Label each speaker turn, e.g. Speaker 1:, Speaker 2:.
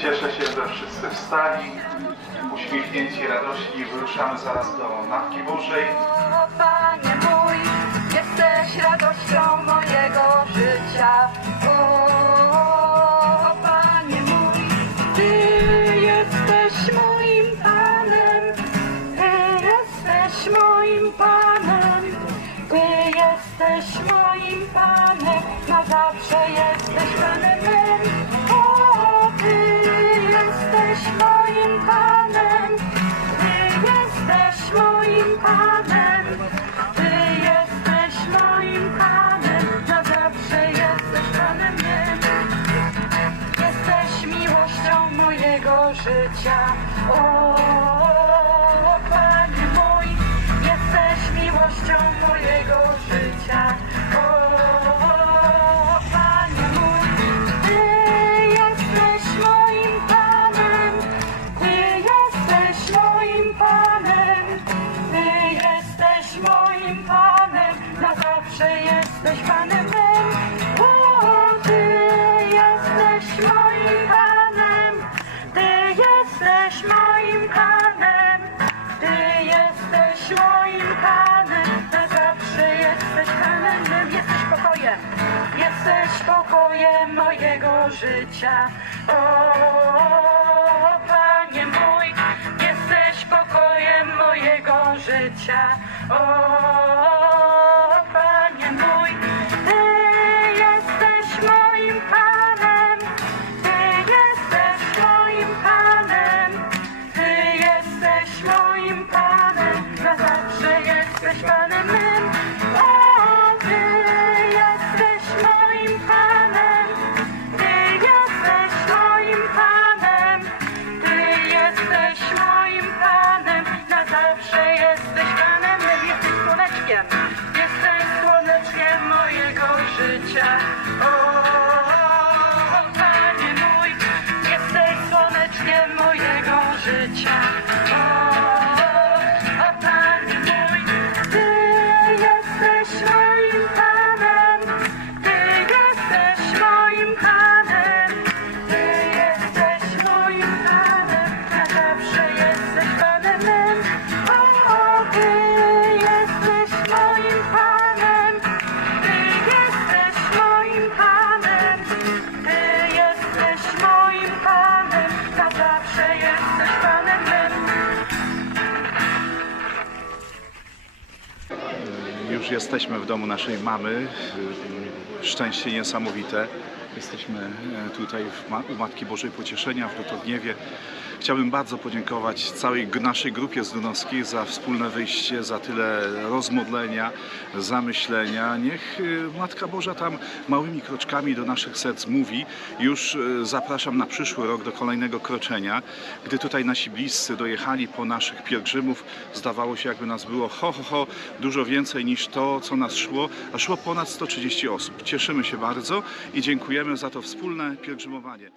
Speaker 1: Cieszę się, że wszyscy wstali, uśmiechnięci, radośni. Wyruszamy zaraz do Matki Bożej.
Speaker 2: O Panie mój, jesteś radością mojego życia. O Panie mój, Ty jesteś moim Panem, Ty jesteś moim Panem, Ty jesteś moim moim Panem, Ty jesteś moim Panem, na zawsze jesteś Panem mym. Jesteś miłością mojego życia. O, pokojem mojego życia. O, Panie mój, jesteś pokojem mojego życia. O, Panie mój, Ty jesteś moim Panem, Ty jesteś moim Panem, Ty jesteś moim Panem, mojego
Speaker 1: Już jesteśmy w domu naszej mamy. Szczęście niesamowite. Jesteśmy e, tutaj u Matki Bożej Pocieszenia w Lutowniewie. Chciałbym bardzo podziękować całej naszej grupie zdunowskiej za wspólne wyjście, za tyle rozmodlenia, zamyślenia. Niech e, Matka Boża tam małymi kroczkami do naszych serc mówi. Już e, zapraszam na przyszły rok do kolejnego kroczenia. Gdy tutaj nasi bliscy dojechali po naszych pielgrzymów, zdawało się jakby nas było ho, ho, ho, dużo więcej niż to, co nas szło, a szło ponad 130 osób. Cieszymy się bardzo i dziękujemy za to wspólne pielgrzymowanie.